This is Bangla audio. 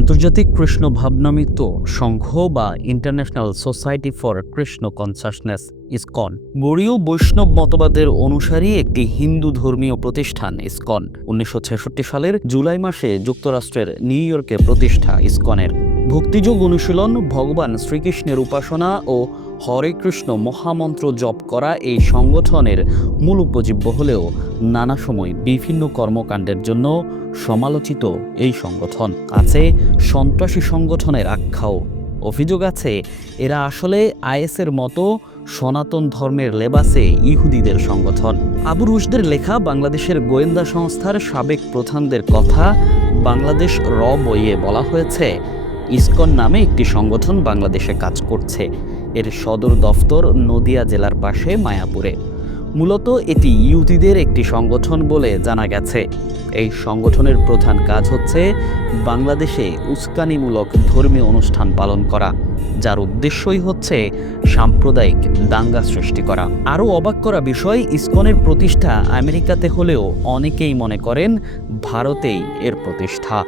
আন্তর্জাতিক কৃষ্ণ ভাবনামিত সংঘ বা international society for Krishna consciousness ISKCON Gaudiya Vaishnava মতবাদের অনুসারী একটি হিন্দু ধর্মীয় প্রতিষ্ঠান ইসকন 1966 সালের জুলাই মাসে যুক্তরাষ্ট্রের নিউ ইয়র্কে প্রতিষ্ঠা ইসকনের। ভক্তিযোগ অনুশীলন, ভগবান শ্রীকৃষ্ণের উপাসনা ও হরে কৃষ্ণ মহামন্ত্র জপ করা এই সংগঠনের মূল উপজীব্য হলেও নানা সময় বিভিন্ন কর্মকাণ্ডের জন্য সমালোচিত এই সংগঠন আছে সন্ত্রাসী সংগঠনের আখ্যাও। অভিযোগ আছে এরা আসলে আইএসের মতো সনাতন ধর্মের লেবাসে ইহুদিদের সংগঠন। আবু রুশদের লেখা বাংলাদেশের গোয়েন্দা সংস্থার সাবেক প্রধানদের কথা বাংলাদেশ র বইয়ে বলা হয়েছে, ইসকন নামে একটি সংগঠন বাংলাদেশে কাজ করছে। এর সদর দফতর নদিয়া জেলার পাশে মায়াপুরে। মূলত এটি ইহুদিদের একটি সংগঠন বলে জানা গেছে। এই সংগঠনের প্রধান কাজ হচ্ছে বাংলাদেশে উস্কানিমূলক ধর্মীয় অনুষ্ঠান পালন করা, যার উদ্দেশ্যই হচ্ছে সাম্প্রদায়িক দাঙ্গা সৃষ্টি করা। আরও অবাক করা বিষয়, ইসকনের প্রতিষ্ঠা আমেরিকাতে হলেও অনেকেই মনে করেন ভারতেই এর প্রতিষ্ঠা।